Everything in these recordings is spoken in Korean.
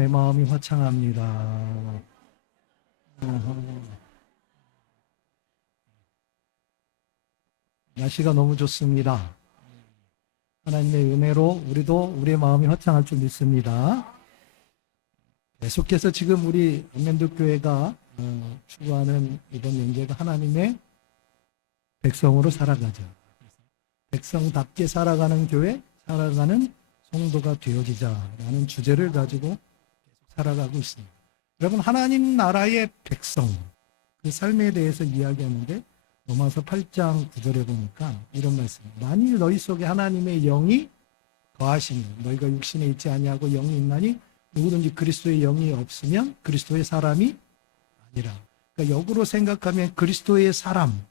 내 마음이 화창합니다. 날씨가 너무 좋습니다. 하나님의 은혜로 우리의 마음이 화창할 줄 믿습니다. 계속해서 지금 우리 안면도교회가 추구하는 이번 연계가 하나님의 백성으로 살아가죠. 백성답게 살아가는 교회, 살아가는 성도가 되어지자라는 주제를 가지고 계속 살아가고 있습니다. 여러분, 하나님 나라의 백성, 그 삶에 대해서 이야기하는데 로마서 8장 9절에 보니까 이런 말씀, 만일 너희 속에 하나님의 영이 거하시면 너희가 육신에 있지 아니하고 영이 있나니 누구든지 그리스도의 영이 없으면 그리스도의 사람이 아니라. 그러니까 역으로 생각하면 그리스도의 사람,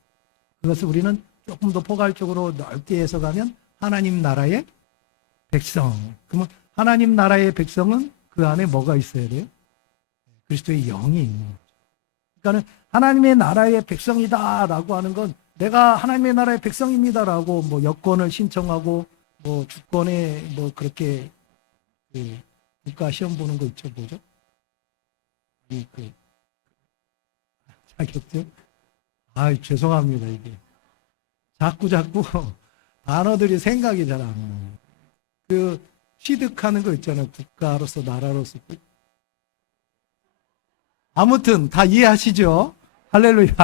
그것을 우리는 조금 더 포괄적으로 넓게 해석하면 하나님 나라의 백성. 그러면 하나님 나라의 백성은 그 안에 뭐가 있어야 돼요? 그리스도의 영이 있는 거죠. 그러니까 하나님의 나라의 백성이다라고 하는 건 내가 하나님의 나라의 백성입니다라고 뭐 여권을 신청하고 뭐 주권에 뭐 그렇게 그 국가 시험 보는 거 있죠, 뭐죠? 그 자격증? 죄송합니다, 이게. 자꾸 단어들이 생각이 잘 안 나요. 그 취득하는 거 있잖아요. 국가로서, 나라로서. 아무튼 다 이해하시죠? 할렐루야.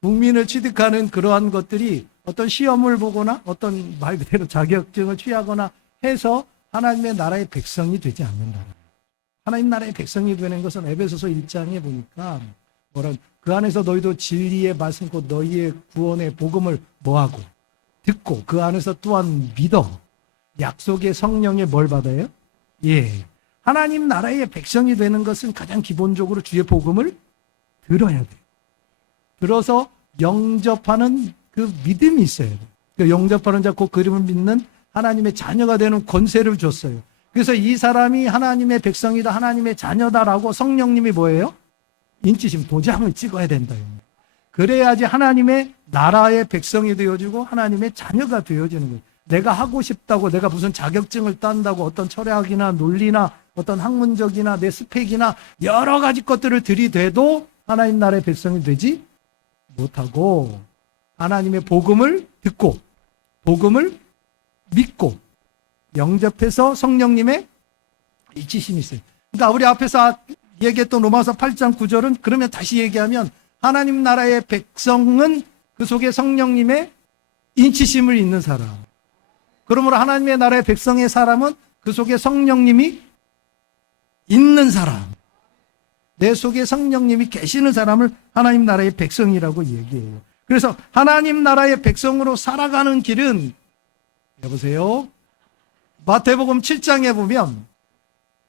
국민을 취득하는 그러한 것들이 어떤 시험을 보거나 어떤 말 그대로 자격증을 취하거나 해서 하나님의 나라의 백성이 되지 않는다. 하나님 나라의 백성이 되는 것은 에베소서 1장에 보니까 그 안에서 너희도 진리의 말씀 곧 너희의 구원의 복음을 뭐하고 듣고 그 안에서 또한 믿어 약속의 성령의 뭘 받아요? 예. 하나님 나라의 백성이 되는 것은 가장 기본적으로 주의 복음을 들어야 돼요. 들어서 영접하는 그 믿음이 있어야 돼요. 그 영접하는 자, 곧 그림을 믿는 하나님의 자녀가 되는 권세를 줬어요. 그래서 이 사람이 하나님의 백성이다, 하나님의 자녀다라고 성령님이 뭐예요? 인치심, 도장을 찍어야 된다. 그래야지 하나님의 나라의 백성이 되어지고 하나님의 자녀가 되어지는 거예요. 내가 하고 싶다고 내가 무슨 자격증을 딴다고 어떤 철학이나 논리나 어떤 학문적이나 내 스펙이나 여러 가지 것들을 들이대도 하나님 나라의 백성이 되지 못하고 하나님의 복음을 듣고 복음을 믿고 영접해서 성령님의 이치심이 있어요. 그러니까 우리 앞에서 얘기했던 로마서 8장 9절은 그러면 다시 얘기하면 하나님 나라의 백성은 그 속에 성령님의 인치심을 있는 사람. 그러므로 하나님의 나라의 백성의 사람은 그 속에 성령님이 있는 사람. 내 속에 성령님이 계시는 사람을 하나님 나라의 백성이라고 얘기해요. 그래서 하나님 나라의 백성으로 살아가는 길은 여보세요? 마태복음 7장에 보면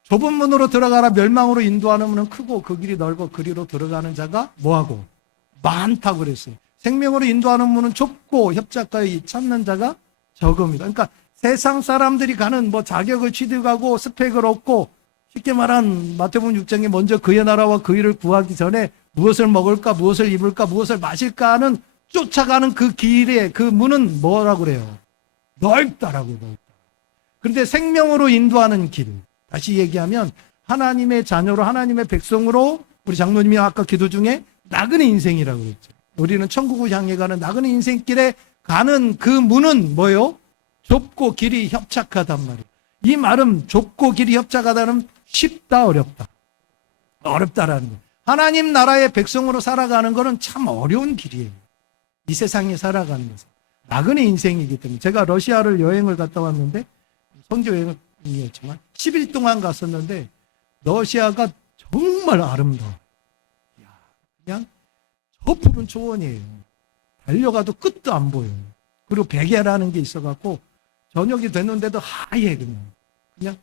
좁은 문으로 들어가라 멸망으로 인도하는 문은 크고 그 길이 넓어 그리로 들어가는 자가 뭐하고? 많다고 그랬어요. 생명으로 인도하는 문은 좁고 협착하여 찾는 자가 적음이다. 그러니까 세상 사람들이 가는 뭐 자격을 취득하고 스펙을 얻고 쉽게 말한 마태복음 6장에 먼저 그의 나라와 그 일을 구하기 전에 무엇을 먹을까, 무엇을 입을까, 무엇을 마실까 하는 쫓아가는 그 길에 그 문은 뭐라고 그래요? 넓다라고 넓다. 그런데 생명으로 인도하는 길, 다시 얘기하면 하나님의 자녀로 하나님의 백성으로 우리 장로님이 아까 기도 중에 나그네 인생이라고 그랬죠. 우리는 천국을 향해 가는 나그네 인생길에 가는 그 문은 뭐예요? 좁고 길이 협착하단 말이에요. 이 말은 좁고 길이 협착하다는 쉽다 어렵다. 어렵다라는 거예요. 하나님 나라의 백성으로 살아가는 것은 참 어려운 길이에요. 이 세상에 살아가는 것은. 나그네 인생이기 때문에. 제가 러시아를 여행을 갔다 왔는데 선교 여행이었지만 10일 동안 갔었는데 러시아가 정말 아름다워. 그냥 저 푸른 초원이에요. 달려가도 끝도 안 보여요. 그리고 베개라는 게 있어갖고 저녁이 됐는데도 하얘 그냥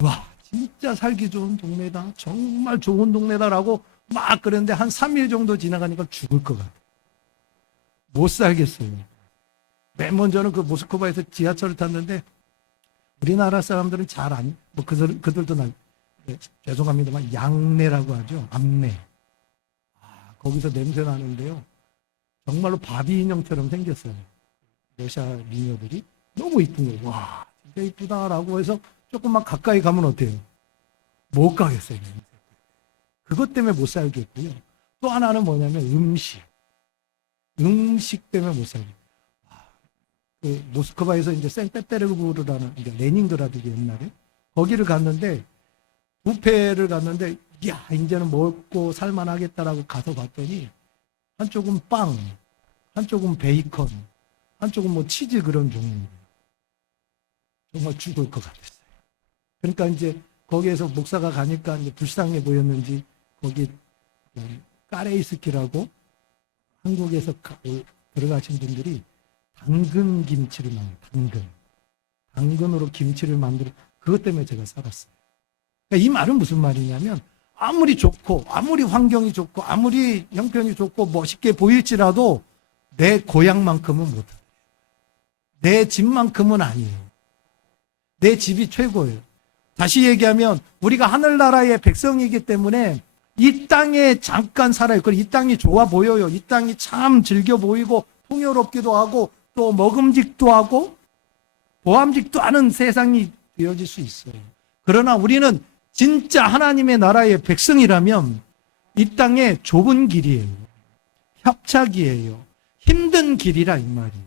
와 진짜 살기 좋은 동네다. 정말 좋은 동네다라고 막 그랬는데 한 3일 정도 지나가니까 죽을 것 같아. 못 살겠어요. 맨 먼저는 그 모스크바에서 지하철을 탔는데 우리나라 사람들은 잘 안, 뭐 그들도 죄송합니다만 양내라고 하죠. 암내. 거기서 냄새 나는데요. 정말로 바비 인형처럼 생겼어요. 러시아 미녀들이 너무 이쁜 거예요. 와 진짜 이쁘다라고 해서 조금만 가까이 가면 어때요? 못 가겠어요. 그것 때문에 못 살겠고요. 또 하나는 뭐냐면 음식 때문에 못 살겠어요. 그 모스크바에서 이제 생페테르부르라는 레닌그라드 옛날에 거기를 갔는데 뷔페를 갔는데 야 이제는 먹고 살만하겠다라고 가서 봤더니 한쪽은 빵, 한쪽은 베이컨, 한쪽은 뭐 치즈 그런 종류예요. 정말 죽을 것 같았어요. 그러니까 이제 거기에서 목사가 가니까 이제 불쌍해 보였는지 거기 까레이스키라고 한국에서 들어가신 분들이 당근 김치를 만들어 당근으로 김치를 만들어 그것 때문에 제가 살았어요. 그러니까 이 말은 무슨 말이냐면 아무리 좋고 아무리 환경이 좋고 아무리 형편이 좋고 멋있게 보일지라도 내 고향만큼은 못해. 내 집만큼은 아니에요. 내 집이 최고예요. 다시 얘기하면 우리가 하늘나라의 백성이기 때문에 이 땅에 잠깐 살아요. 그리고 이 땅이 좋아 보여요. 이 땅이 참 즐겨 보이고 풍요롭기도 하고 또 먹음직도 하고 보암직도 않은 세상이 되어질 수 있어요. 그러나 우리는 진짜 하나님의 나라의 백성이라면 이 땅에 좁은 길이에요. 협착이에요. 힘든 길이라 이 말이에요.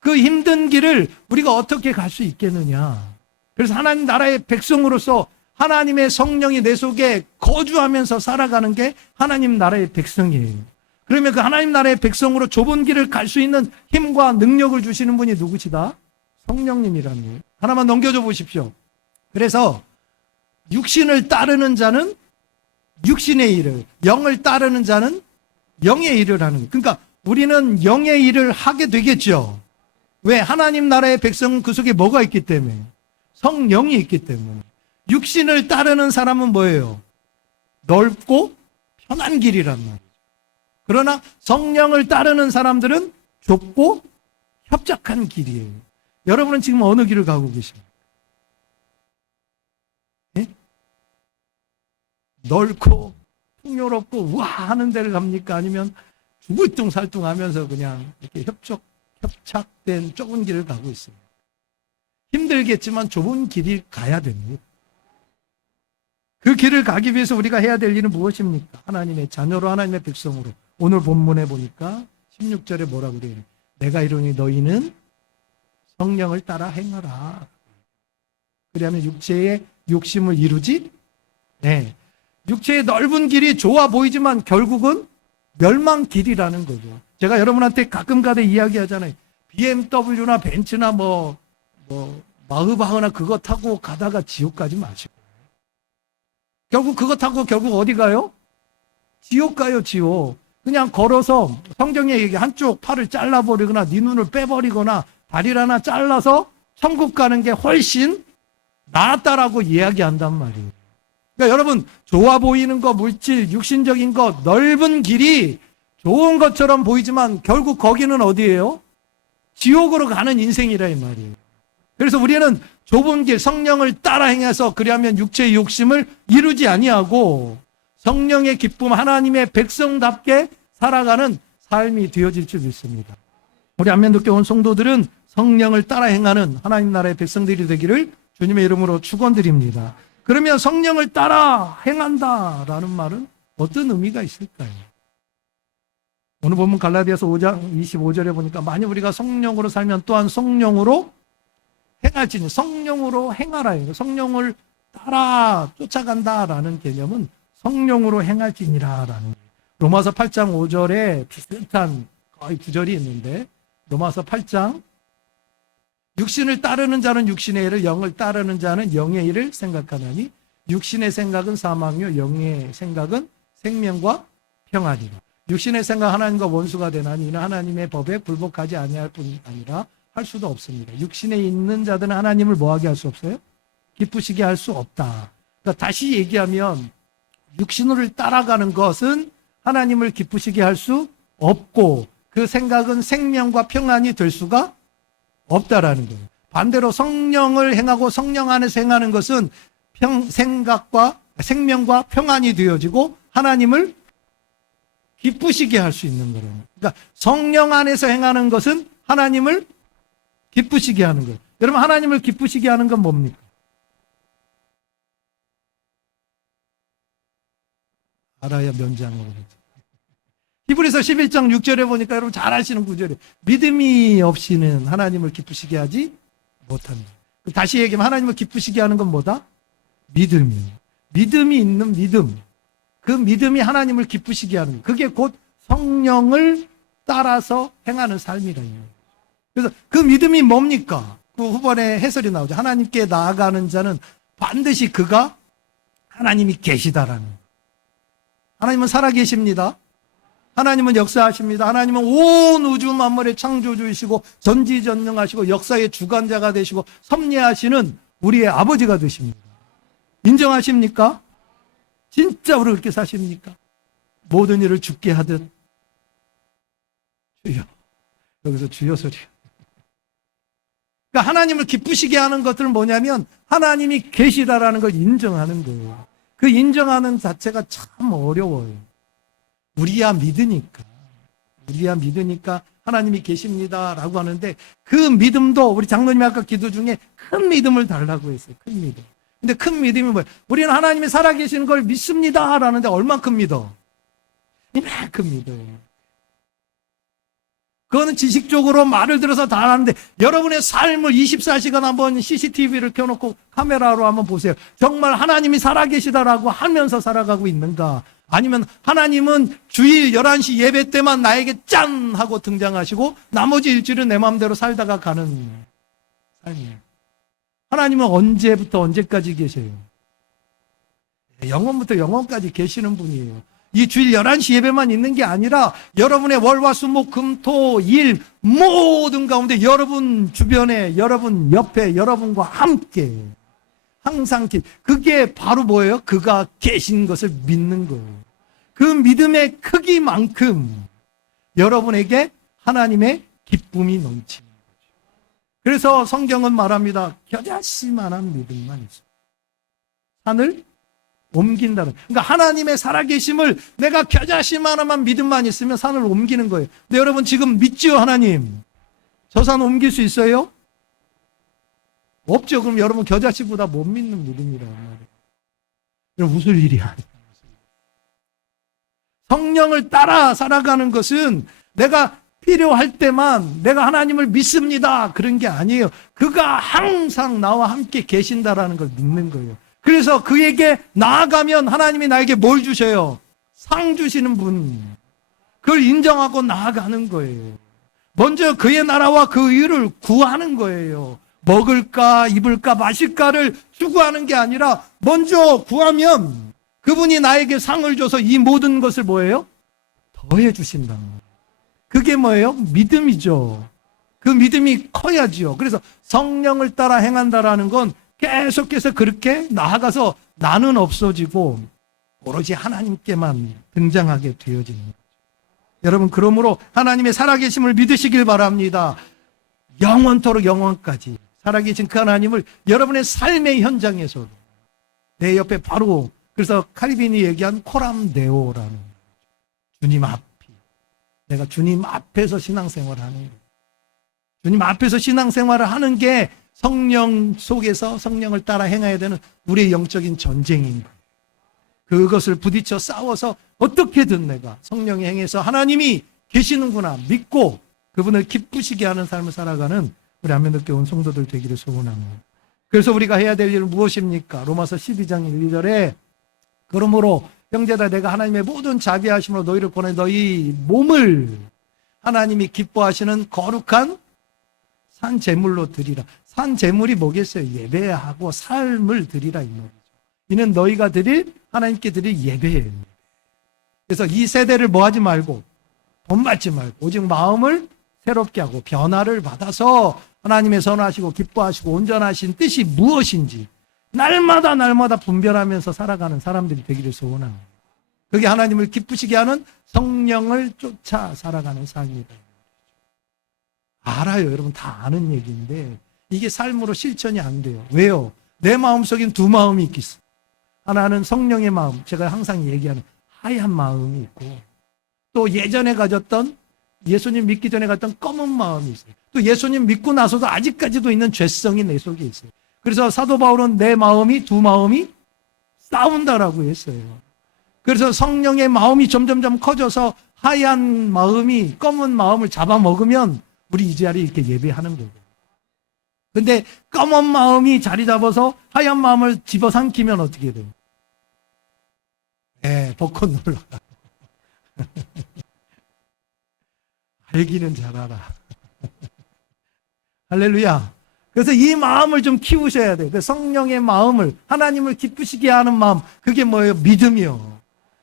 그 힘든 길을 우리가 어떻게 갈 수 있겠느냐. 그래서 하나님 나라의 백성으로서 하나님의 성령이 내 속에 거주하면서 살아가는 게 하나님 나라의 백성이에요. 그러면 그 하나님 나라의 백성으로 좁은 길을 갈 수 있는 힘과 능력을 주시는 분이 누구시다? 성령님이라는 거예요. 하나만 넘겨줘 보십시오. 그래서 육신을 따르는 자는 육신의 일을, 영을 따르는 자는 영의 일을 하는 거예요. 그러니까 우리는 영의 일을 하게 되겠죠. 왜? 하나님 나라의 백성은 그 속에 뭐가 있기 때문에? 성령이 있기 때문에. 육신을 따르는 사람은 뭐예요? 넓고 편한 길이란 말이에요. 그러나 성령을 따르는 사람들은 좁고 협착한 길이에요. 여러분은 지금 어느 길을 가고 계십니까? 네? 넓고 풍요롭고 우와 하는 데를 갑니까? 아니면 죽을뚱살뚱하면서 그냥 이렇게 협착된 좁은 길을 가고 있습니다. 힘들겠지만 좁은 길이 가야 됩니다. 그 길을 가기 위해서 우리가 해야 될 일은 무엇입니까? 하나님의 자녀로 하나님의 백성으로. 오늘 본문에 보니까 16절에 뭐라고 그래요? 내가 이르니 너희는 성령을 따라 행하라. 그러면 육체의 욕심을 이루지? 네. 육체의 넓은 길이 좋아 보이지만 결국은 멸망 길이라는 거죠. 제가 여러분한테 가끔가다 이야기하잖아요. BMW나 벤츠나 마흐바흐나 그거 타고 가다가 지옥 가지 마시고. 결국 그거 타고 결국 어디 가요? 지옥 가요, 지옥. 그냥 걸어서 성경에 얘기 한쪽 팔을 잘라버리거나 네 눈을 빼버리거나 다리를 하나 잘라서 천국 가는 게 훨씬 낫다라고 이야기한단 말이에요. 그러니까 여러분 좋아 보이는 거 물질, 육신적인 거 넓은 길이 좋은 것처럼 보이지만 결국 거기는 어디예요? 지옥으로 가는 인생이라 이 말이에요. 그래서 우리는 좁은 길 성령을 따라 행해서 그리하면 육체의 욕심을 이루지 아니하고 성령의 기쁨 하나님의 백성답게 살아가는 삶이 되어질 줄 믿습니다. 우리 안면도교 온 성도들은 성령을 따라 행하는 하나님 나라의 백성들이 되기를 주님의 이름으로 축원드립니다. 그러면 성령을 따라 행한다라는 말은 어떤 의미가 있을까요? 오늘 보면 갈라디아서 5장 25절에 보니까 만약 우리가 성령으로 살면 또한 성령으로 행할지니 성령으로 행하라. 성령을 따라 쫓아간다라는 개념은 성령으로 행할지니라라는 거예요. 로마서 8장 5절에 비슷한 거의 구절이 있는데 로마서 8장 육신을 따르는 자는 육신의 일을 영을 따르는 자는 영의 일을 생각하나니 육신의 생각은 사망이요 영의 생각은 생명과 평안이라. 육신의 생각 하나님과 원수가 되나니 이는 하나님의 법에 굴복하지 아니할 뿐 아니라 할 수도 없습니다. 육신에 있는 자들은 하나님을 뭐하게 할 수 없어요? 기쁘시게 할 수 없다. 그러니까 다시 얘기하면 육신을 따라가는 것은 하나님을 기쁘시게 할 수 없고 그 생각은 생명과 평안이 될 수가 없다라는 거예요. 반대로 성령을 행하고 성령 안에서 행하는 것은 생각과 생명과 평안이 되어지고 하나님을 기쁘시게 할 수 있는 거예요. 그러니까 성령 안에서 행하는 것은 하나님을 기쁘시게 하는 거예요. 여러분 하나님을 기쁘시게 하는 건 뭡니까? 알아야 면장으로. 히브리서 11장 6절에 보니까 여러분 잘 아시는 구절이에요. 믿음이 없이는 하나님을 기쁘시게 하지 못합니다. 다시 얘기하면 하나님을 기쁘시게 하는 건 뭐다? 믿음이에요. 믿음이 있는 믿음. 그 믿음이 하나님을 기쁘시게 하는 거예요. 그게 곧 성령을 따라서 행하는 삶이라. 그래서 그 믿음이 뭡니까? 그 후반에 해설이 나오죠. 하나님께 나아가는 자는 반드시 그가 하나님이 계시다라는. 하나님은 살아계십니다. 하나님은 역사하십니다. 하나님은 온 우주 만물의 창조주이시고 전지전능하시고 역사의 주관자가 되시고 섭리하시는 우리의 아버지가 되십니다. 인정하십니까? 진짜 우리 그렇게 사십니까? 모든 일을 주께 하듯 주여. 여기서 주여 소리. 그러니까 하나님을 기쁘시게 하는 것들은 뭐냐면 하나님이 계시다라는 걸 인정하는 거예요. 그 인정하는 자체가 참 어려워요. 우리야 믿으니까 하나님이 계십니다라고 하는데 그 믿음도 우리 장로님이 아까 기도 중에 큰 믿음을 달라고 했어요. 큰 믿음. 근데 큰 믿음이 뭐예요? 우리는 하나님이 살아계시는 걸 믿습니다라는데 얼만큼 믿어? 이만큼 믿어요. 그거는 지식적으로 말을 들어서 다 하는데 여러분의 삶을 24시간 한번 CCTV를 켜놓고 카메라로 한번 보세요. 정말 하나님이 살아계시다라고 하면서 살아가고 있는가? 아니면 하나님은 주일 11시 예배 때만 나에게 짠! 하고 등장하시고 나머지 일주일은 내 마음대로 살다가 가는 삶이에요. 하나님은 언제부터 언제까지 계세요? 영원부터 영원까지 계시는 분이에요. 이 주일 11시 예배만 있는 게 아니라 여러분의 월화 수목 금토 일 모든 가운데 여러분 주변에 여러분 옆에 여러분과 함께 항상 그게 바로 뭐예요? 그가 계신 것을 믿는 거예요. 그 믿음의 크기만큼 여러분에게 하나님의 기쁨이 넘치는 거죠. 그래서 성경은 말합니다. 겨자씨만한 믿음만 있어요. 산을 옮긴다는. 그러니까 하나님의 살아계심을 내가 겨자씨만한 믿음만 있으면 산을 옮기는 거예요. 근데 여러분 지금 믿지요, 하나님? 저 산 옮길 수 있어요? 없죠. 그럼 여러분 겨자씨보다 못 믿는 믿음이란 말이에요. 여러분 웃을 일이 아니에요. 성령을 따라 살아가는 것은 내가 필요할 때만 내가 하나님을 믿습니다. 그런 게 아니에요. 그가 항상 나와 함께 계신다라는 걸 믿는 거예요. 그래서 그에게 나아가면 하나님이 나에게 뭘 주셔요? 상 주시는 분. 그걸 인정하고 나아가는 거예요. 먼저 그의 나라와 그 의를 구하는 거예요. 먹을까 입을까 마실까를 추구하는 게 아니라 먼저 구하면 그분이 나에게 상을 줘서 이 모든 것을 뭐예요? 더해 주신다는 거예요. 그게 뭐예요? 믿음이죠. 그 믿음이 커야지요. 그래서 성령을 따라 행한다라는 건 계속해서 그렇게 나아가서 나는 없어지고 오로지 하나님께만 등장하게 되어지는 거죠. 여러분 그러므로 하나님의 살아계심을 믿으시길 바랍니다. 영원토록 영원까지 살아계신 그 하나님을 여러분의 삶의 현장에서도 내 옆에 바로 그래서 칼빈이 얘기한 코람데오라는 주님 앞이 내가 주님 앞에서 신앙생활을 하는 거예요. 주님 앞에서 신앙생활을 하는 게 성령 속에서 성령을 따라 행해야 되는 우리의 영적인 전쟁인 거예요. 그것을 부딪혀 싸워서 어떻게든 내가 성령의 행해서 하나님이 계시는구나 믿고 그분을 기쁘시게 하는 삶을 살아가는 우리 안면도교회 온 성도들 되기를 소원합니다. 그래서 우리가 해야 될 일은 무엇입니까? 로마서 12장 1절에 그러므로 형제다 내가 하나님의 모든 자비하심으로 너희를 권해 너희 몸을 하나님이 기뻐하시는 거룩한 산 제물로 드리라. 산 제물이 뭐겠어요? 예배하고 삶을 드리라 이 말이죠. 이는 너희가 드릴 하나님께 드릴 예배예요. 그래서 이 세대를 뭐 하지 말고 돈 받지 말고 오직 마음을 새롭게 하고 변화를 받아서 하나님의 선하시고 기뻐하시고 온전하신 뜻이 무엇인지 날마다 분별하면서 살아가는 사람들이 되기를 소원합니다. 그게 하나님을 기쁘시게 하는 성령을 쫓아 살아가는 삶이다. 알아요. 여러분 다 아는 얘기인데 이게 삶으로 실천이 안 돼요. 왜요? 내 마음속엔 두 마음이 있겠어. 하나는 성령의 마음, 제가 항상 얘기하는 하얀 마음이 있고 또 예전에 가졌던 예수님 믿기 전에 갔던 검은 마음이 있어요. 또 예수님 믿고 나서도 아직까지도 있는 죄성이 내 속에 있어요. 그래서 사도 바울은 내 마음이 두 마음이 싸운다라고 했어요. 그래서 성령의 마음이 점점점 커져서 하얀 마음이 검은 마음을 잡아먹으면 우리 이 자리에 이렇게 예배하는 거고. 근데 검은 마음이 자리 잡아서 하얀 마음을 집어삼키면 어떻게 돼요? 벚꽃 놀라. 알기는 잘 알아. 할렐루야. 그래서 이 마음을 좀 키우셔야 돼요. 그 성령의 마음을, 하나님을 기쁘시게 하는 마음, 그게 뭐예요? 믿음이요.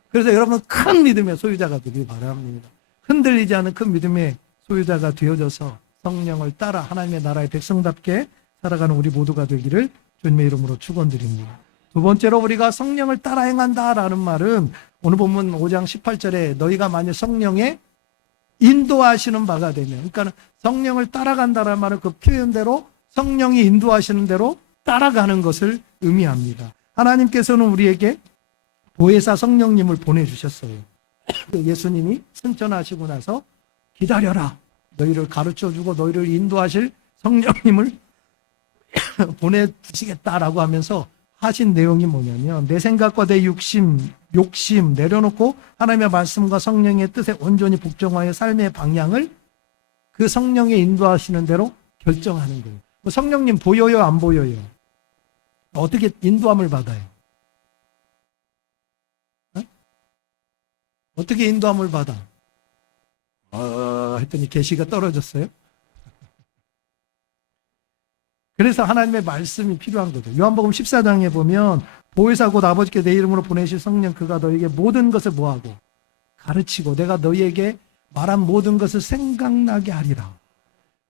그래서 여러분 큰 믿음의 소유자가 되길 바랍니다. 흔들리지 않은 큰 믿음의 소유자가 되어져서 성령을 따라 하나님의 나라의 백성답게 살아가는 우리 모두가 되기를 주님의 이름으로 축원드립니다. 두 번째로 우리가 성령을 따라 행한다라는 말은 오늘 본문 5장 18절에 너희가 만약 성령의 인도하시는 바가 되면, 그러니까 성령을 따라간다라는 말은 그 표현대로 성령이 인도하시는 대로 따라가는 것을 의미합니다. 하나님께서는 우리에게 보혜사 성령님을 보내주셨어요. 예수님이 승천하시고 나서 기다려라. 너희를 가르쳐주고 너희를 인도하실 성령님을 보내주시겠다라고 하면서 하신 내용이 뭐냐면 내 생각과 내 욕심 내려놓고 하나님의 말씀과 성령의 뜻에 온전히 복종하여 삶의 방향을 그 성령의 인도하시는 대로 결정하는 거예요. 성령님 보여요, 안 보여요? 어떻게 인도함을 받아요? 어떻게 인도함을 받아? 했더니 계시가 떨어졌어요. 그래서 하나님의 말씀이 필요한 거죠. 요한복음 14장에 보면 보혜사 곧 아버지께 내 이름으로 보내실 성령 그가 너에게 모든 것을 뭐하고 가르치고 내가 너희에게 말한 모든 것을 생각나게 하리라.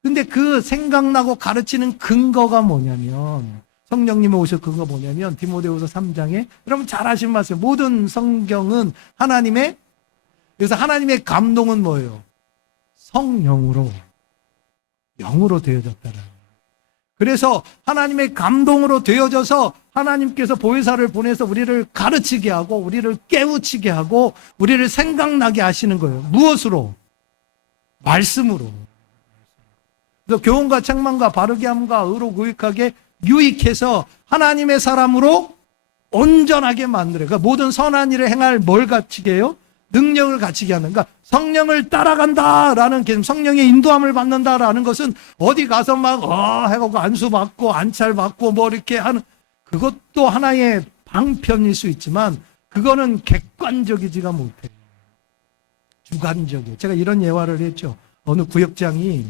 근데 그 생각나고 가르치는 근거가 뭐냐면 성령님이 오실 근거가 뭐냐면 디모데후서 3장에 여러분 잘 아시는 말씀, 모든 성경은 하나님의, 그래서 하나님의 감동은 뭐예요? 성령으로, 영으로 되어졌다는 거예요. 그래서 하나님의 감동으로 되어져서 하나님께서 보혜사를 보내서 우리를 가르치게 하고 우리를 깨우치게 하고 우리를 생각나게 하시는 거예요. 무엇으로? 말씀으로. 그래서 교훈과 책망과 바르게 함과 의로 교육하게 유익해서 하나님의 사람으로 온전하게 만들어요. 그러니까 모든 선한 일을 행할 뭘 갖추게 해요? 능력을 갖추게 하는. 그러니까 성령을 따라간다라는 개념, 성령의 인도함을 받는다라는 것은 어디 가서 막 해가지고 안수 받고 안찰 받고 뭐 이렇게 하는, 그것도 하나의 방편일 수 있지만 그거는 객관적이지가 못해요. 주관적이에요. 제가 이런 예화를 했죠. 어느 구역장이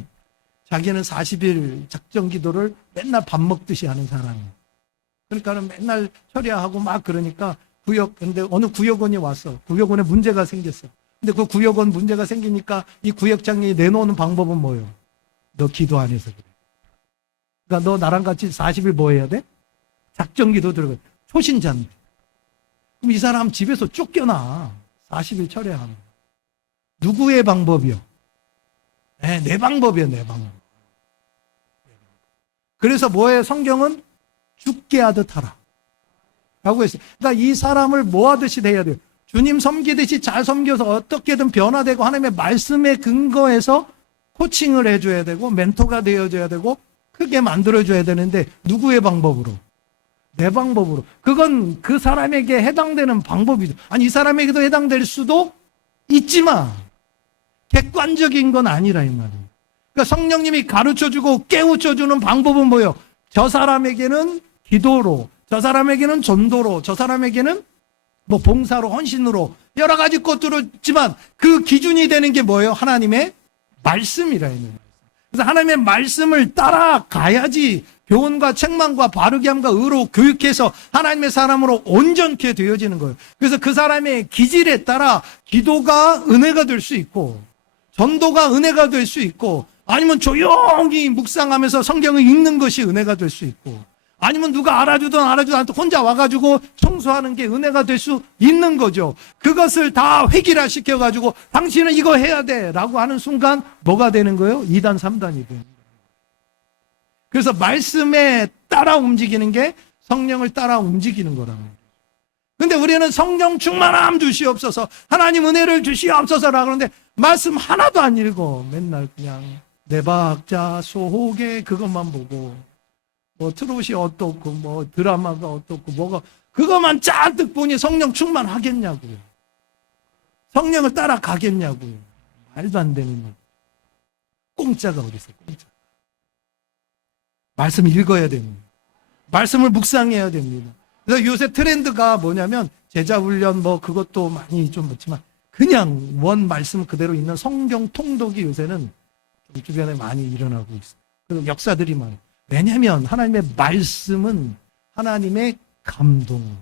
자기는 40일 작정 기도를 맨날 밥 먹듯이 하는 사람이에요. 그러니까는 맨날 철야하고 막 그러니까 근데 어느 구역원이 왔어. 구역원에 문제가 생겼어. 근데 그 구역원 문제가 생기니까 이 구역장이 내놓는 방법은 뭐예요? 너 기도 안 해서 그래. 그러니까 너 나랑 같이 40일 뭐 해야 돼? 작정 기도 들어가. 초신자인데. 그럼 이 사람 집에서 쫓겨나. 40일 철야하면. 누구의 방법이요? 내 방법이에요, 내 방법. 그래서 뭐예요? 성경은 죽게 하듯 하라. 라고 했어요. 그러니까 이 사람을 뭐 하듯이 돼야 돼요? 주님 섬기듯이 잘 섬겨서 어떻게든 변화되고 하나님의 말씀에 근거해서 코칭을 해줘야 되고 멘토가 되어줘야 되고 크게 만들어줘야 되는데 누구의 방법으로? 내 방법으로. 그건 그 사람에게 해당되는 방법이죠. 아니 이 사람에게도 해당될 수도 있지만 객관적인 건 아니라 이 말이에요. 그러니까 성령님이 가르쳐주고 깨우쳐주는 방법은 뭐예요? 저 사람에게는 기도로, 저 사람에게는 전도로, 저 사람에게는 뭐 봉사로, 헌신으로 여러 가지 것들로 있지만 그 기준이 되는 게 뭐예요? 하나님의 말씀이라 있는 거예요. 그래서 하나님의 말씀을 따라가야지 교훈과 책망과 바르게 함과 의로 교육해서 하나님의 사람으로 온전케 되어지는 거예요. 그래서 그 사람의 기질에 따라 기도가 은혜가 될 수 있고 전도가 은혜가 될 수 있고 아니면 조용히 묵상하면서 성경을 읽는 것이 은혜가 될 수 있고 아니면 누가 알아주든 알아주든 않든 혼자 와가지고 청소하는 게 은혜가 될 수 있는 거죠. 그것을 다 획일화시켜가지고 당신은 이거 해야 돼 라고 하는 순간 뭐가 되는 거예요? 2단 3단이 되는 거예요. 그래서 말씀에 따라 움직이는 게 성령을 따라 움직이는 거라는 거예요. 근데 우리는 성령 충만함 주시옵소서, 하나님 은혜를 주시옵소서라 그러는데 말씀 하나도 안 읽어. 맨날 그냥 내 박자 속에 그것만 보고 뭐 트롯이 어떻고 뭐 드라마가 어떻고 뭐가 그것만 잔뜩 보니 성령 충만하겠냐고요. 성령을 따라가겠냐고요. 말도 안 되는 거. 공짜가 어디 있어요, 공짜. 말씀 읽어야 됩니다. 말씀을 묵상해야 됩니다. 그래서 요새 트렌드가 뭐냐면 제자훈련 뭐 그것도 많이 좀 묻지만 그냥 원 말씀 그대로 있는 성경 통독이 요새는 좀 주변에 많이 일어나고 있어요. 그리고 역사들이 많아요. 왜냐하면 하나님의 말씀은 하나님의 감동,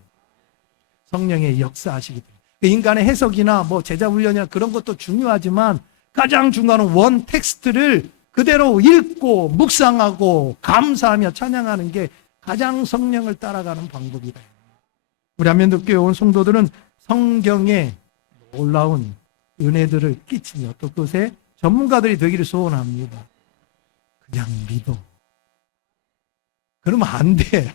성령의 역사하시기 때문에. 인간의 해석이나 뭐 제자훈련이나 그런 것도 중요하지만 가장 중요한 원 텍스트를 그대로 읽고 묵상하고 감사하며 찬양하는 게 가장 성령을 따라가는 방법이다. 우리 한면도교회 온 성도들은 성경에 놀라운 은혜들을 끼치며 또 그것에 전문가들이 되기를 소원합니다. 그냥 믿어. 그러면 안 돼.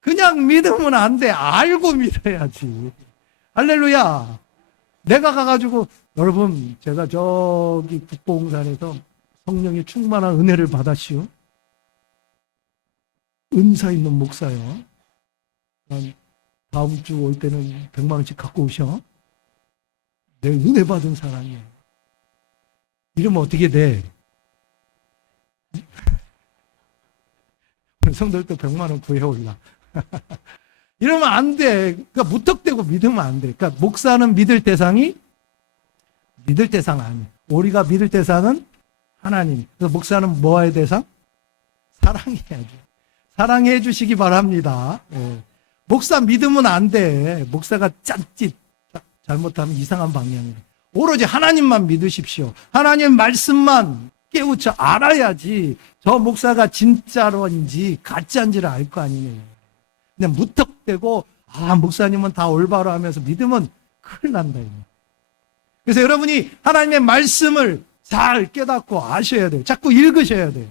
그냥 믿으면 안 돼. 알고 믿어야지. 할렐루야. 내가 가가지고 여러분 제가 저기 국보홍산에서 성령의 충만한 은혜를 받았시오. 은사 있는 목사요. 다음 주 올 때는 100만 원씩 갖고 오셔. 내 은혜 받은 사람이야. 이러면 어떻게 돼? 성도들도 100만 원 구해올라. 이러면 안 돼. 그러니까 무턱대고 믿으면 안 돼. 그러니까 목사는 믿을 대상이 믿을 대상 아니야. 우리가 믿을 대상은 하나님. 그래서 목사는 뭐의 대상? 사랑해야죠. 사랑해 주시기 바랍니다. 예. 목사 믿으면 안 돼. 목사가 짠짓 잘못하면 이상한 방향이에요. 오로지 하나님만 믿으십시오. 하나님 말씀만 깨우쳐 알아야지 저 목사가 진짜로인지 가짜인지를 알 거 아니에요. 그냥 무턱대고 목사님은 다 올바로 하면서 믿으면 큰일 난다. 그래서 여러분이 하나님의 말씀을 잘 깨닫고 아셔야 돼요. 자꾸 읽으셔야 돼요.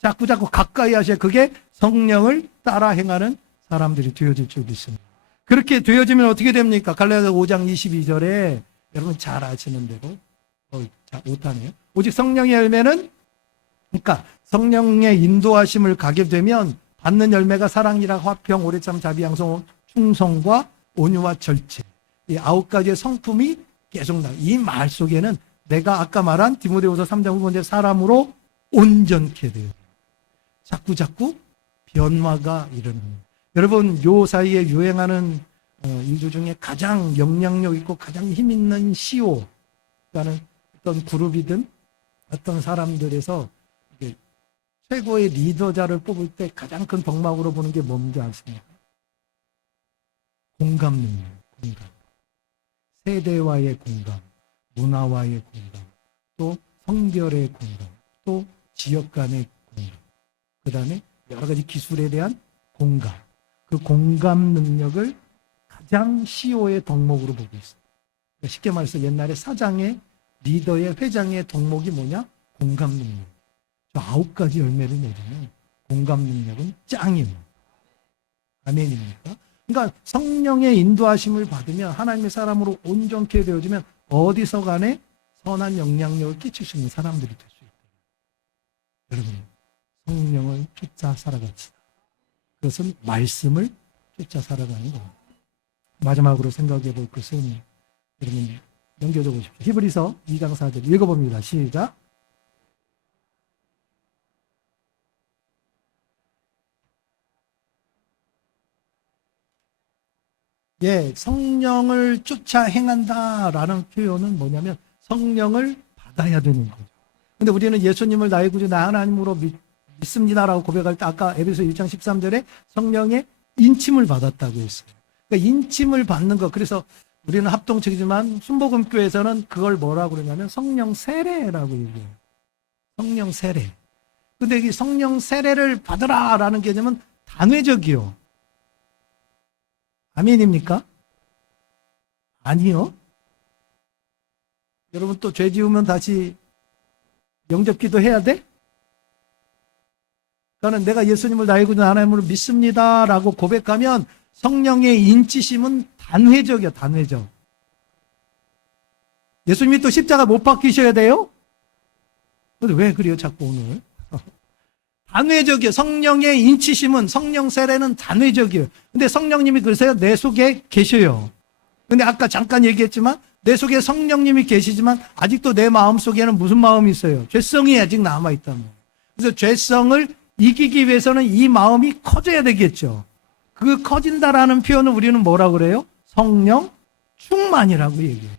자꾸 가까이 하셔야 그게 성령을 따라 행하는 사람들이 되어질 줄 믿습니다. 그렇게 되어지면 어떻게 됩니까? 갈라디아서 5장 22절에 여러분 잘 아시는 대로 못하네요. 오직 성령의 열매는 그러니까 성령의 인도하심을 가게 되면 받는 열매가 사랑이라 화평 오래참 자비 양성 충성과 온유와 절제 이 9가지의 성품이 계속 나와요. 이 말 속에는 내가 아까 말한 디모데후서 3장 후반절 사람으로 온전케 돼요. 자꾸 변화가 일어납니다. 여러분 요 사이에 유행하는 일들 중에 가장 영향력 있고 가장 힘 있는 CEO 라는 어떤 그룹이든 어떤 사람들에서 최고의 리더자를 뽑을 때 가장 큰 덕목으로 보는 게 뭔지 아십니까? 공감 능력, 공감. 세대와의 공감, 문화와의 공감, 또 성별의 공감, 또 지역 간의 공감, 그 다음에 여러 가지 기술에 대한 공감. 그 공감 능력을 가장 CEO의 덕목으로 보고 있습니다. 그러니까 쉽게 말해서 옛날에 사장의 리더의 회장의 덕목이 뭐냐? 공감 능력. 저 9가지 열매를 내리면 공감 능력은 짱이에요. 아멘입니까? 그러니까 성령의 인도하심을 받으면 하나님의 사람으로 온전케 되어지면 어디서 간에 선한 영향력을 끼칠 수 있는 사람들이 될 수 있다. 여러분 성령을 쫓아 살아갑시다. 그것은 말씀을 쫓아 살아가는 겁니다. 마지막으로 생각해 볼 것은 여러분 넘겨줘 보십시오. 히브리서 2장 4절 읽어봅니다. 시작. 예, 성령을 쫓아 행한다라는 표현은 뭐냐면 성령을 받아야 되는 거죠. 근데 우리는 예수님을 나의 구주 나 하나님으로 믿습니다라고 고백할 때 아까 에베소 1장 13절에 성령의 인침을 받았다고 했어요. 그러니까 인침을 받는 것. 그래서 우리는 합동체이지만 순복음교회에서는 그걸 뭐라고 그러냐면 성령 세례라고 얘기해요. 성령 세례. 근데 이 성령 세례를 받으라라는 개념은 단회적이요. 아멘입니까? 아니요. 여러분 또 죄 지으면 다시 영접기도 해야 돼? 그러니까 내가 예수님을 나의 구주 하나님으로 믿습니다라고 고백하면 성령의 인치심은 단회적이야, 단회적. 예수님이 또 십자가 못 박히셔야 돼요? 근데 왜 그래요, 자꾸 오늘? 단회적이에요. 성령의 인치심은, 성령 세례는 단회적이에요. 근데 성령님이 그러세요? 내 속에 계셔요. 근데 아까 잠깐 얘기했지만 내 속에 성령님이 계시지만 아직도 내 마음 속에는 무슨 마음이 있어요? 죄성이 아직 남아있단 말이에요. 그래서 죄성을 이기기 위해서는 이 마음이 커져야 되겠죠. 그 커진다라는 표현을 우리는 뭐라 그래요? 성령 충만이라고 얘기해요.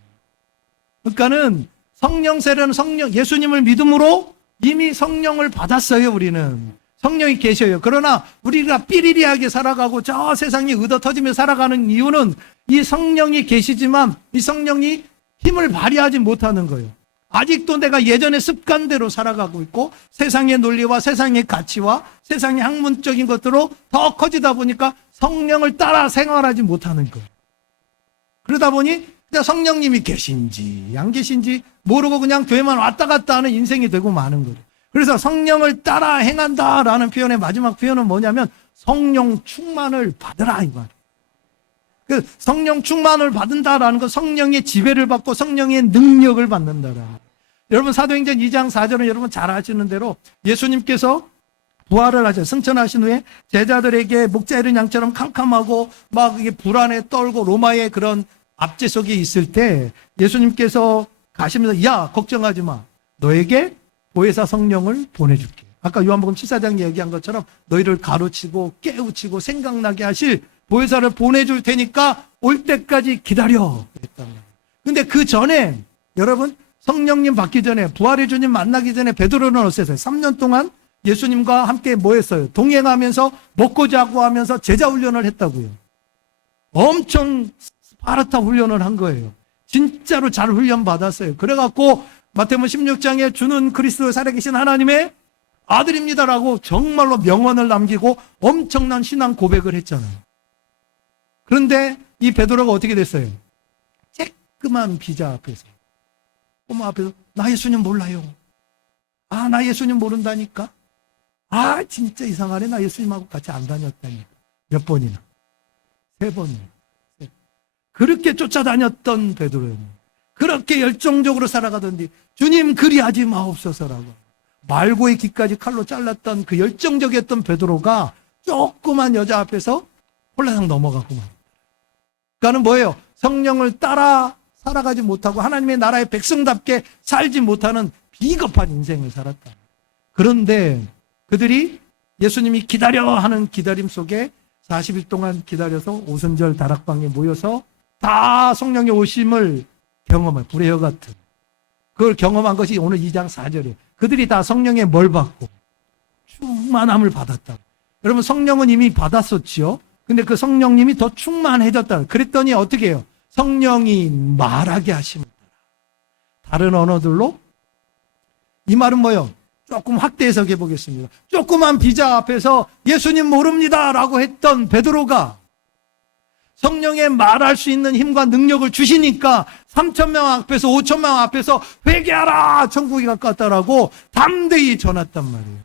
그러니까는 성령 세례는 예수님을 믿음으로 이미 성령을 받았어요, 우리는. 성령이 계셔요. 그러나 우리가 삐리리하게 살아가고 저 세상이 의도터지며 살아가는 이유는 이 성령이 계시지만 이 성령이 힘을 발휘하지 못하는 거예요. 아직도 내가 예전의 습관대로 살아가고 있고 세상의 논리와 세상의 가치와 세상의 학문적인 것들로 더 커지다 보니까 성령을 따라 생활하지 못하는 거예요. 그러다 보니 그냥 성령님이 계신지 안 계신지 모르고 그냥 교회만 왔다 갔다 하는 인생이 되고 마는 거예요. 그래서 성령을 따라 행한다라는 표현의 마지막 표현은 뭐냐면 성령 충만을 받으라 이 말이에요. 그 성령 충만을 받는다라는 건 성령의 지배를 받고 성령의 능력을 받는다라. 여러분 사도행전 2장 4절은 여러분 잘 아시는 대로 예수님께서 부활을 하셔 승천하신 후에 제자들에게 목자 이른 양처럼 캄캄하고 막 이게 불안에 떨고 로마의 그런 압제 속에 있을 때 예수님께서 가시면서 야 걱정하지 마 너에게 보혜사 성령을 보내줄게. 아까 요한복음 14장 얘기한 것처럼 너희를 가르치고 깨우치고 생각나게 하실 보혜사를 보내줄 테니까 올 때까지 기다려. 근데 그 전에 여러분 성령님 받기 전에 부활의 주님 만나기 전에 베드로는 어땠어요? 3년 동안 예수님과 함께 뭐 했어요? 동행하면서 먹고 자고 하면서 제자 훈련을 했다고요. 엄청 스파르타 훈련을 한 거예요. 진짜로 잘 훈련 받았어요. 그래갖고 마태복음 16장에 주는 그리스도 살아계신 하나님의 아들입니다라고 정말로 명언을 남기고 엄청난 신앙 고백을 했잖아요. 그런데 이 베드로가 어떻게 됐어요? 쬐끄만 비자 앞에서 꼬마 앞에서 나 예수님 몰라요. 아, 나 예수님 모른다니까. 아, 진짜 이상하네. 나 예수님하고 같이 안 다녔다니까. 몇 번이나? 3번이나. 그렇게 쫓아다녔던 베드로는 그렇게 열정적으로 살아가던데 주님 그리하지 마옵소서라고 말고의 귀까지 칼로 잘랐던 그 열정적이었던 베드로가 조그만 여자 앞에서 홀라당 넘어가고만. 그러니까는 뭐예요? 성령을 따라 살아가지 못하고 하나님의 나라의 백성답게 살지 못하는 비겁한 인생을 살았다. 그런데 그들이 예수님이 기다려 하는 기다림 속에 40일 동안 기다려서 오순절 다락방에 모여서 다 성령의 오심을 경험한 불의 여 같은 그걸 경험한 것이 오늘 2장 4절이에요. 그들이 다 성령의 뭘 받고 충만함을 받았다. 여러분 성령은 이미 받았었지요. 근데 그 성령님이 더 충만해졌다. 그랬더니 어떻게 해요? 성령이 말하게 하십니다. 다른 언어들로 이 말은 뭐예요? 조금 확대 해석해 보겠습니다. 조그만 비자 앞에서 예수님 모릅니다라고 했던 베드로가 성령의 말할 수 있는 힘과 능력을 주시니까 3,000명 앞에서 5,000명 앞에서 회개하라 천국이 가까웠다라고 담대히 전했단 말이에요.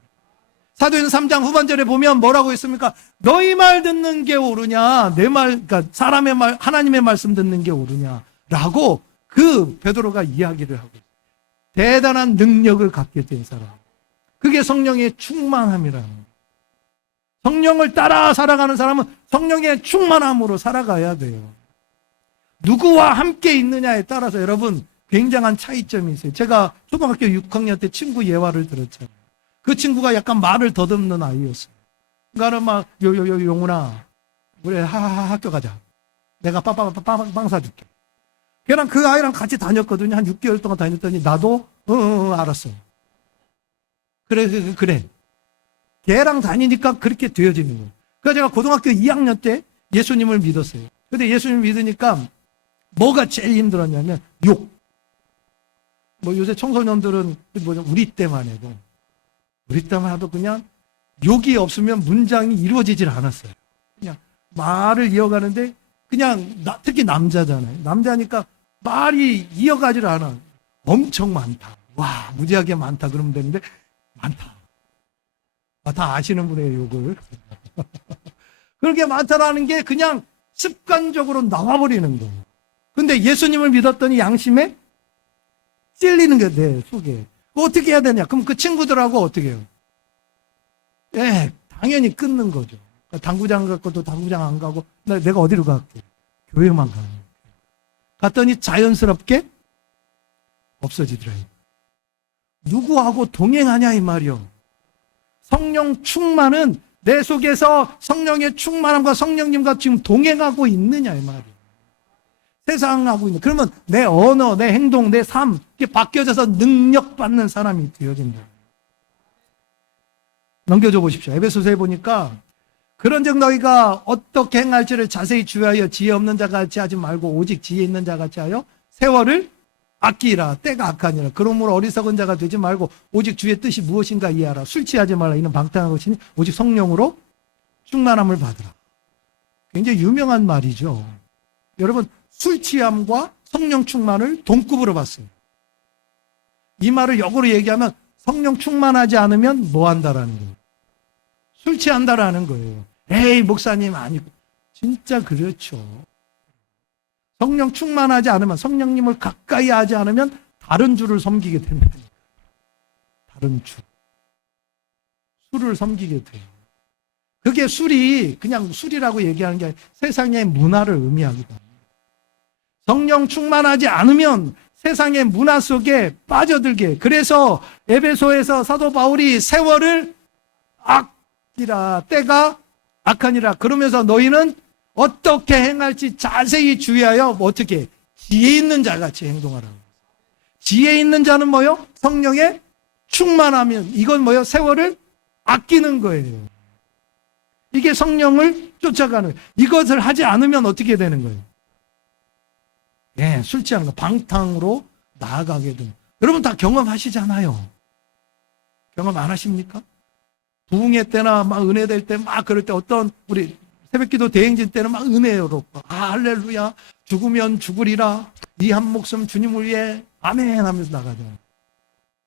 사도행전 3장 후반절에 보면 뭐라고 했습니까? 너희 말 듣는 게 옳으냐 내 말 그러니까 사람의 말 하나님의 말씀 듣는 게 옳으냐라고 그 베드로가 이야기를 하고 있어요. 대단한 능력을 갖게 된 사람. 그게 성령의 충만함이라는 거예요. 성령을 따라 살아가는 사람은 성령의 충만함으로 살아가야 돼요. 누구와 함께 있느냐에 따라서 여러분 굉장한 차이점이 있어요. 제가 초등학교 6학년 때 친구 예화를 들었잖아요. 그 친구가 약간 말을 더듬는 아이였어요. 그러니까 막 용훈아 우리 학교 가자. 내가 빵 사줄게. 걔랑 그 아이랑 같이 다녔거든요. 한 6개월 동안 다녔더니 나도 알았어. 그래. 걔랑 다니니까 그렇게 되어지는 거예요. 그래서 제가 고등학교 2학년 때 예수님을 믿었어요. 근데 예수님을 믿으니까 뭐가 제일 힘들었냐면 욕. 뭐 요새 청소년들은 우리 때만 해도 우리 때만 해도 그냥 욕이 없으면 문장이 이루어지질 않았어요. 그냥 말을 이어가는데 그냥 특히 남자잖아요. 남자니까 말이 이어가질 않아. 엄청 많다. 와 무지하게 많다 그러면 되는데 많다. 다 아시는 분의 욕을. 그렇게 많다라는 게 그냥 습관적으로 나와버리는 거예요. 근데 예수님을 믿었더니 양심에 찔리는 게 내 속에. 어떻게 해야 되냐? 그럼 그 친구들하고 어떻게 해요? 예, 당연히 끊는 거죠. 당구장 갈 것도 당구장 안 가고 내가 어디로 갈게? 교회만 가는 거예요. 갔더니 자연스럽게 없어지더라. 누구하고 동행하냐 이 말이요. 성령 충만은 내 속에서 성령의 충만함과 성령님과 지금 동행하고 있느냐 이 말이에요. 세상하고 있는. 그러면 내 언어, 내 행동, 내 삶 이게 바뀌어져서 능력받는 사람이 되어진다. 넘겨줘 보십시오. 에베소서에 보니까 그런즉 너희가 어떻게 행할지를 자세히 주의하여 지혜 없는 자 같이 하지 말고 오직 지혜 있는 자 같이 하여 세월을 아끼라. 때가 악하니라. 그러므로 어리석은 자가 되지 말고 오직 주의 뜻이 무엇인가 이해하라. 술 취하지 말라. 이는 방탕한 것이니 오직 성령으로 충만함을 받으라. 굉장히 유명한 말이죠. 여러분 술 취함과 성령 충만을 동급으로 봤어요. 이 말을 역으로 얘기하면 성령 충만하지 않으면 뭐 한다라는 거예요. 술 취한다라는 거예요. 에이 목사님 아니고. 진짜 그렇죠. 성령 충만하지 않으면, 성령님을 가까이 하지 않으면 다른 주를 섬기게 된다니까. 다른 주. 술을 섬기게 돼요. 그게 술이 그냥 술이라고 얘기하는 게 아니라 세상의 문화를 의미하기도 합니다. 성령 충만하지 않으면 세상의 문화 속에 빠져들게. 그래서 에베소에서 사도 바울이 세월을 아끼라. 때가 악하니라. 그러면서 너희는 어떻게 행할지 자세히 주의하여 어떻게 지혜 있는 자같이 행동하라고. 지혜 있는 자는 뭐요? 성령에 충만하면 이건 뭐요? 세월을 아끼는 거예요. 이게 성령을 쫓아가는 거예요. 이것을 하지 않으면 어떻게 되는 거예요? 예, 술 취하는 거 방탕으로 나아가게 됩니다. 여러분 다 경험하시잖아요. 경험 안 하십니까? 부흥회 때나 막 은혜 될 때 막 그럴 때 어떤 우리 새벽기도 대행진 때는 막 은혜롭고 할렐루야 죽으면 죽으리라 이 한 목숨 주님을 위해 아멘 하면서 나가죠.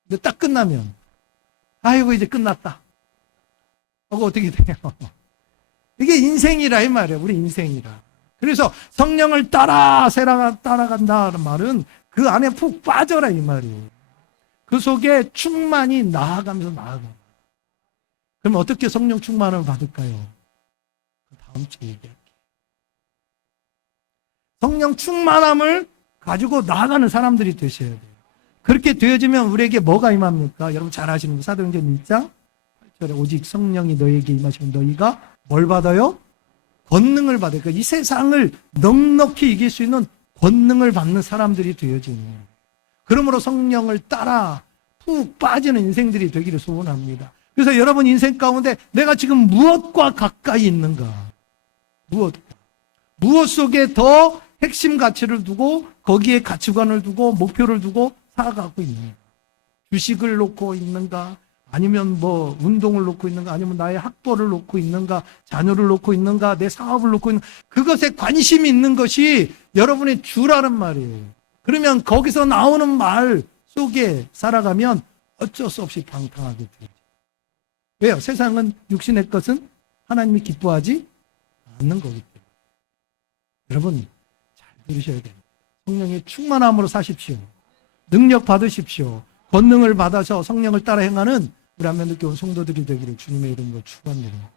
근데 딱 끝나면 아이고 이제 끝났다 하고 어떻게 돼요? 이게 인생이라 이 말이에요. 우리 인생이라. 그래서 성령을 따라간다는 말은 그 안에 푹 빠져라 이 말이에요. 그 속에 충만히 나아가면서 나아가. 그럼 어떻게 성령 충만을 받을까요? 다음 주에 얘기할게요. 성령 충만함을 가지고 나아가는 사람들이 되셔야 돼요. 그렇게 되어지면 우리에게 뭐가 임합니까? 여러분 잘 아시는 거 사도행전 1장 8절에 오직 성령이 너희에게 임하시면 너희가 뭘 받아요? 권능을 받아요. 그러니까 이 세상을 넉넉히 이길 수 있는 권능을 받는 사람들이 되어지는 거예요. 그러므로 성령을 따라 푹 빠지는 인생들이 되기를 소원합니다. 그래서 여러분 인생 가운데 내가 지금 무엇과 가까이 있는가? 무엇 속에 더 핵심 가치를 두고 거기에 가치관을 두고 목표를 두고 살아가고 있는가? 주식을 놓고 있는가? 아니면 뭐 운동을 놓고 있는가? 아니면 나의 학벌을 놓고 있는가? 자녀를 놓고 있는가? 내 사업을 놓고 있는가? 그것에 관심이 있는 것이 여러분의 주라는 말이에요. 그러면 거기서 나오는 말 속에 살아가면 어쩔 수 없이 방탕하게 돼요. 왜요? 세상은 육신의 것은 하나님이 기뻐하지 않는 거기 때문에. 여러분 잘 들으셔야 돼요. 성령의 충만함으로 사십시오. 능력 받으십시오. 권능을 받아서 성령을 따라 행하는 우리 한면교회 성도들이 되기를 주님의 이름으로 축원드립니다.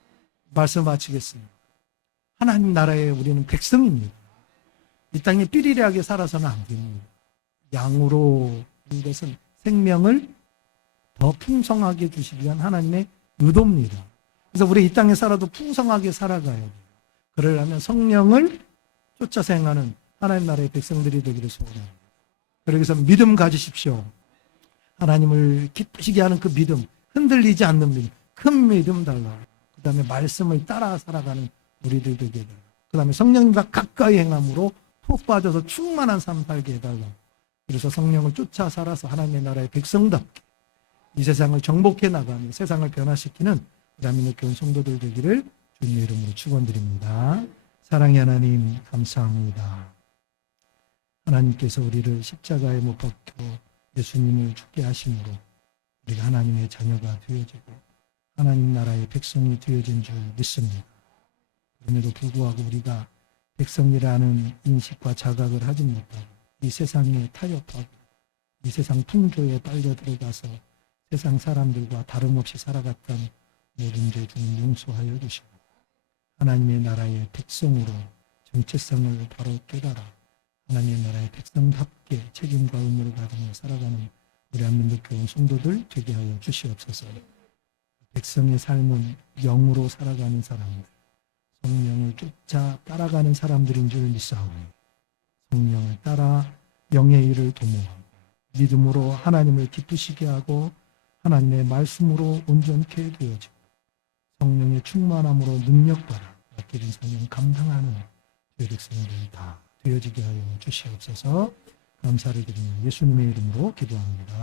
말씀 마치겠습니다. 하나님 나라에 우리는 백성입니다. 이 땅에 삐리리하게 살아서는 안 됩니다. 양으로 인 것은 생명을 더 풍성하게 주시기 위한 하나님의 의도입니다. 그래서 우리 이 땅에 살아도 풍성하게 살아가야 돼요. 그러려면 성령을 쫓아서 행하는 하나님 나라의 백성들이 되기를 소원합니다. 그래서 믿음 가지십시오. 하나님을 기쁘시게 하는 그 믿음, 흔들리지 않는 믿음, 큰 믿음 달라. 그 다음에 말씀을 따라 살아가는 우리들 되게 해달라. 그 다음에 성령님과 가까이 행함으로 푹 빠져서 충만한 삶 살게 해달라. 그래서 성령을 쫓아 살아서 하나님의 나라의 백성답게 이 세상을 정복해 나가며 세상을 변화시키는 우리 교회 성도들 되기를 주님의 이름으로 축원드립니다. 사랑의 하나님 감사합니다. 하나님께서 우리를 십자가에 못 박혀 예수님을 죽게 하심으로 우리가 하나님의 자녀가 되어지고 하나님 나라의 백성이 되어진 줄 믿습니다. 그럼에도 불구하고 우리가 백성이라는 인식과 자각을 하지 못하고 이 세상에 타협하고 이 세상 풍조에 빨려 들어가서 세상 사람들과 다름없이 살아갔던 모든 죄 중 용서하여 주시고 하나님의 나라의 백성으로 정체성을 바로 깨달아 하나님의 나라의 백성답게 책임과 의무를 가지며 살아가는 우리 한민족 교회 성도들 되게 하여 주시옵소서. 백성의 삶은 영으로 살아가는 사람들, 성령을 쫓아 따라가는 사람들인 줄 믿사오니 성령을 따라 영의 일을 도모하고 믿음으로 하나님을 기쁘시게 하고 하나님의 말씀으로 온전케 되어지고 성령의 충만함으로 능력받아 맡기는 사명 감당하는 교회 백성들 다 되어지게 하여 주시옵소서. 감사를 드리며 예수님의 이름으로 기도합니다.